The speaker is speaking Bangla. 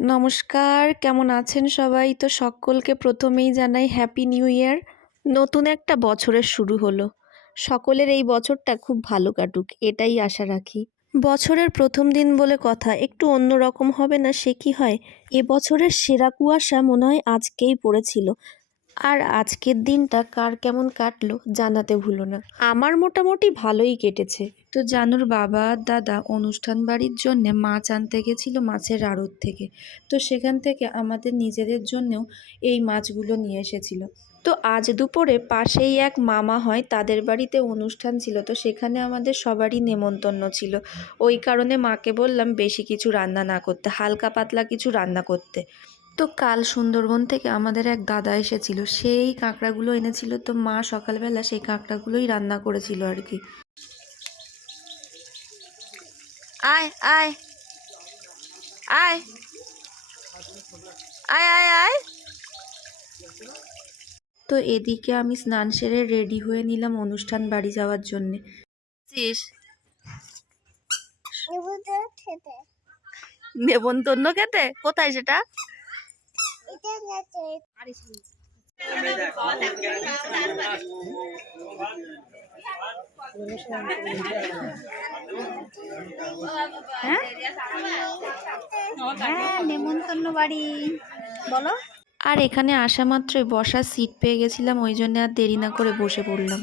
নমস্কার, কেমন আছেন সবাই? তো সকলকে প্রথমেই জানাই হ্যাপি নিউ ইয়ার। নতুন একটা বছরের শুরু হলো। সকলের এই বছরটা খুব ভালো কাটুক, এটাই আশা রাখি। বছরের প্রথম দিন বলে কথা, একটু অন্যরকম হবে না সে কি হয়? এবছরের সেরা কুয়াশা মনে হয় আজকেই পড়েছিল। আর আজকের দিনটা কার কেমন কাটলো জানাতে ভুলো না। আমার মোটামুটি ভালোই কেটেছে। তো জানুর বাবা আর দাদা অনুষ্ঠান বাড়ির জন্যে মাছ আনতে গেছিল মাছের আড়ত থেকে। তো সেখান থেকে আমাদের নিজেদের জন্যেও এই মাছগুলো নিয়ে এসেছিল। তো আজ দুপুরে পাশেই এক মামা হয়, তাদের বাড়িতে অনুষ্ঠান ছিল, তো সেখানে আমাদের সবারই নেমন্তন্ন ছিল। ওই কারণে মাকে বললাম বেশি কিছু রান্না না করতে, হালকা পাতলা কিছু রান্না করতে। তো কাল সুন্দরবন থেকে আমাদের এক দাদা এসেছিল, সেই কাঁকড়াগুলো এনেছিল, তো মা সকালবেলা সেই কাঁকড়াগুলোই রান্না করেছিল আর কি। আয় আয় আয় আয় আয় আয়। তো এদিকে আমি স্নান সেরে রেডি হয়ে নিলাম অনুষ্ঠান বাড়ি যাওয়ার জন্যে। নেমন্তন্ন খেতে? কোথায় সেটা? হ্যাঁ, নেমন্তন্ন বাড়ি বলো। আর এখানে আসা মাত্রই বসার সিট পেয়ে গেছিলাম, ওই জন্য আর দেরি না করে বসে পড়লাম।